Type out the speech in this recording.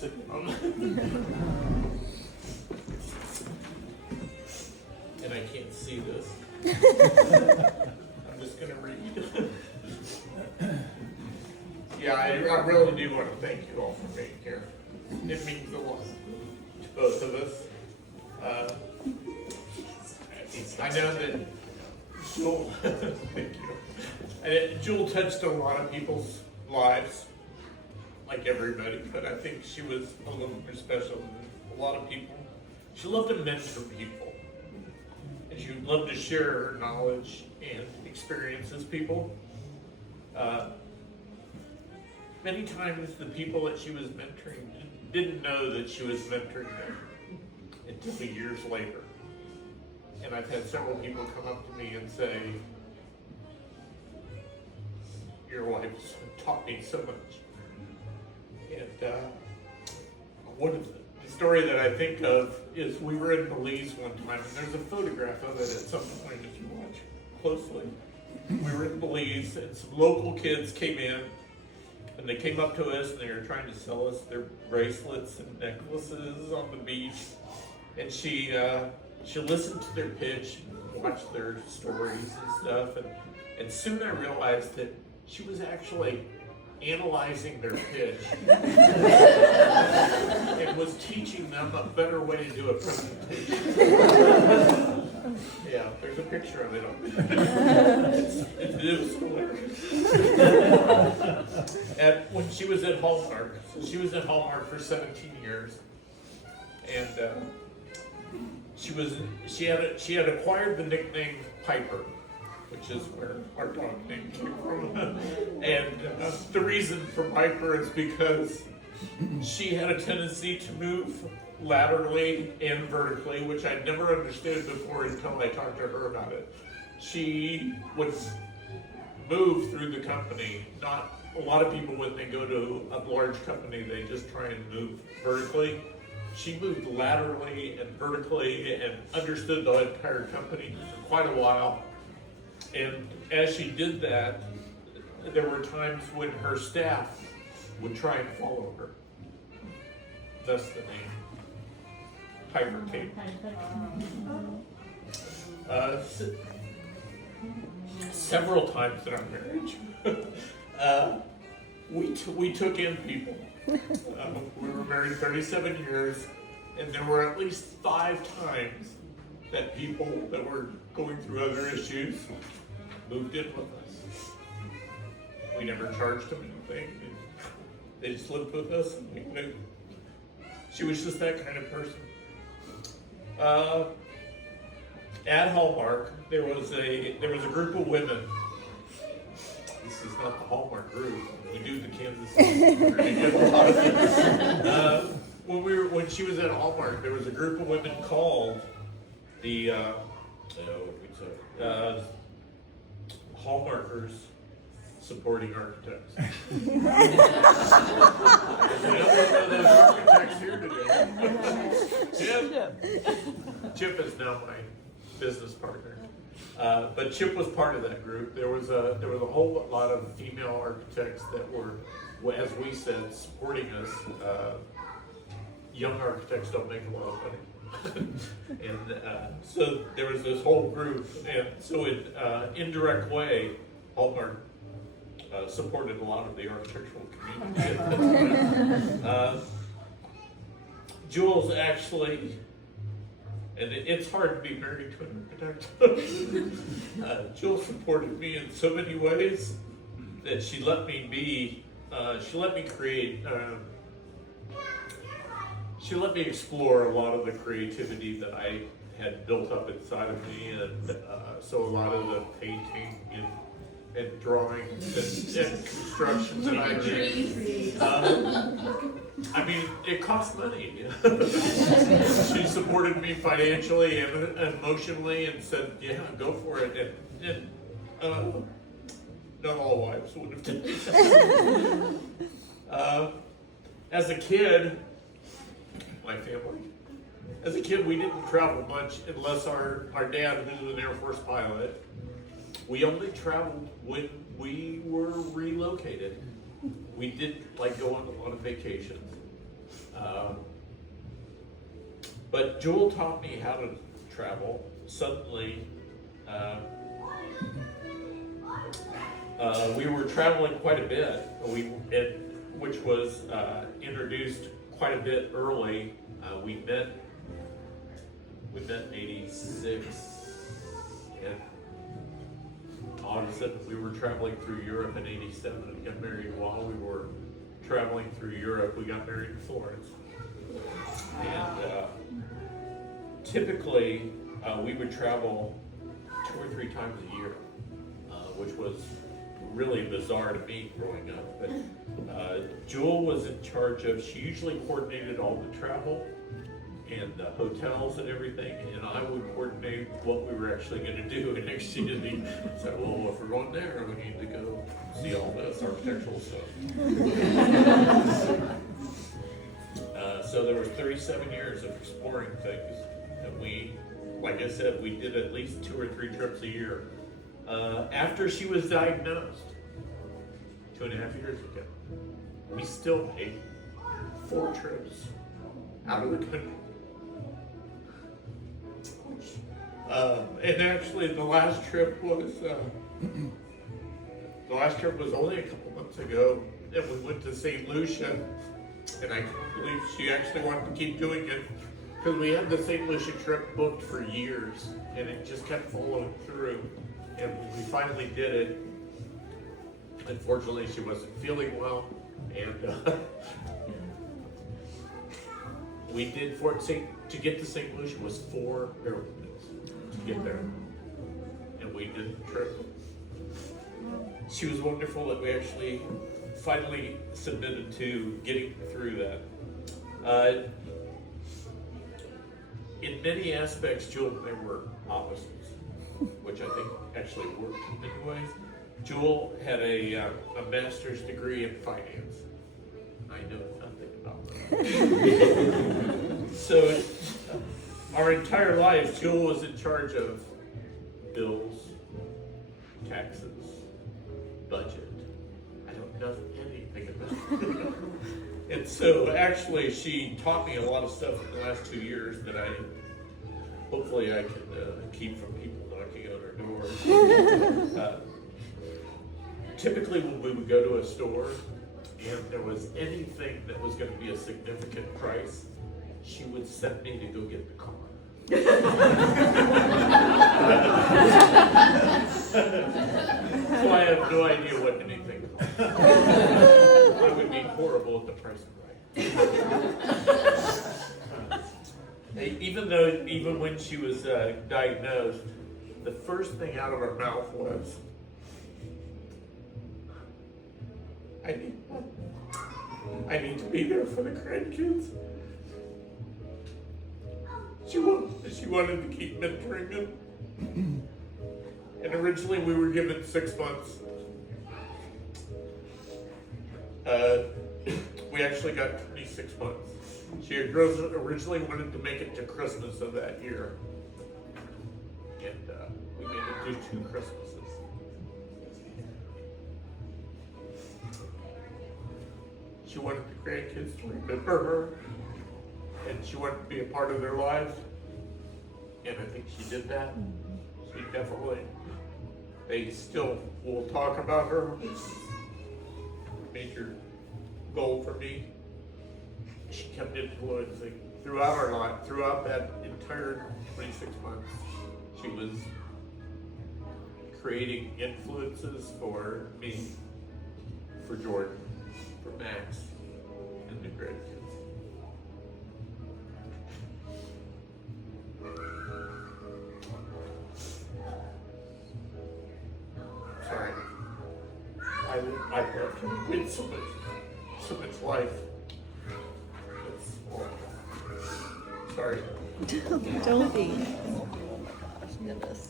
sit down. And I can't see this. I'm just gonna read. Yeah, I really do want to thank you all for being here. It means a lot to both of us. I know that Jewel, thank you. Jewel touched a lot of people's lives, like everybody, but I think she was a little more special than a lot of people. She loved to mentor people, and she loved to share her knowledge and experiences people. Many times the people that she was mentoring didn't know that she was mentoring them until years later. And I've had several people come up to me and say, your wife's taught me so much. And one of the story that I think of is we were in Belize one time, and there's a photograph of it at some point if you watch closely. We were in Belize, and some local kids came in, and they came up to us, and they were trying to sell us their bracelets and necklaces on the beach. And she listened to their pitch, watched their stories and stuff, and soon I realized that she was actually analyzing their pitch and was teaching them a better way to do a presentation. Yeah, there's a picture of it. It was hilarious. When she was at Hallmark, so she was at Hallmark for 17 years, and she had acquired the nickname Piper, which is where our dog name came from. And the reason for Piper is because she had a tendency to move laterally and vertically, which I'd never understood before until I talked to her about it. She would move through the company. Not a lot of people, when they go to a large company, they just try and move vertically. She moved laterally and vertically and understood the entire company for quite a while. And as she did that, there were times when her staff would try and follow her. Thus the name Piper Kate. Several times in our marriage, we took in people. We were married 37 years, and there were at least 5 times that people that were going through other issues moved in with us. We never charged them anything. They just lived with us, and we moved. She was just that kind of person. At Hallmark, there was a group of women. This is not the Hallmark group. We do the Kansas City. When she was at Hallmark, there was a group of women called the Hallmarkers Supporting Architects. There's architects here today. Chip is now my business partner. But Chip was part of that group. There was a whole lot of female architects that were, as we said, supporting us. Young architects don't make a lot of money. And so there was this whole group, and so in indirect way, Hallmark supported a lot of the architectural community. Jules actually, and it's hard to be married to an architect. Jules supported me in so many ways that she let me create. She let me explore a lot of the creativity that I had built up inside of me, and so a lot of the painting and drawings and construction that I did. I mean, it cost money. She supported me financially and emotionally and said, yeah, go for it. And not all wives would have done that. As a kid, my family, as a kid, we didn't travel much unless our dad, who was an Air Force pilot, we only traveled when we were relocated. We didn't like go on a lot of vacations. But Jewel taught me how to travel. Suddenly, we were traveling quite a bit, which was introduced quite a bit early. We met in '86, and all of a sudden we were traveling through Europe in '87 and got married while we were traveling through Europe. We got married in Florence, and typically we would travel 2 or 3 times a year, which was really bizarre to me growing up. But Jewel was in charge of, she usually coordinated all the travel and the hotels and everything, and I would coordinate what we were actually going to do. And next she did me said, well, if we're going there, we need to go see all this architectural stuff. So there was 37 years of exploring things, and we, like I said, we did at least 2 or 3 trips a year. After she was diagnosed 2.5 years ago, we still made 4 trips out of the country. And actually, the last trip was only a couple months ago, and we went to St. Lucia, and I can't believe she actually wanted to keep doing it, because we had the St. Lucia trip booked for years, and it just kept following through. And when we finally did it, unfortunately she wasn't feeling well, and we did to get to St. Lucia was 4 airplanes to get there, and we did the trip. She was wonderful that we actually finally submitted to getting through that. In many aspects, Jewel and I were opposites, which I think actually worked in many ways. Jewel had a master's degree in finance. I know nothing about that. So our entire lives, Jewel was in charge of bills, taxes, budget. I don't know anything about it. And so actually she taught me a lot of stuff in the last 2 years that hopefully I can keep from people knocking on our doors. Typically when we would go to a store and there was anything that was going to be a significant price, she would send me to go get the car. So I have no idea what anything costs. I would be horrible at the price of right. Even when she was diagnosed, the first thing out of her mouth was, I need to be there for the grandkids. She wanted to keep mentoring them. And originally we were given 6 months. We actually got 26 months. She originally wanted to make it to Christmas of that year. And we made it to 2 Christmases. She wanted the grandkids to remember her, and she wanted to be a part of their lives. And I think she did that. She definitely, they still will talk about her. Major goal for me. She kept influencing throughout our life, throughout that entire 26 months. She was creating influences for me, for Jordan, for Max, and the grandkids. Sorry. I love her with so much life. It's awful. Sorry. Don't be. Oh my gosh, goodness.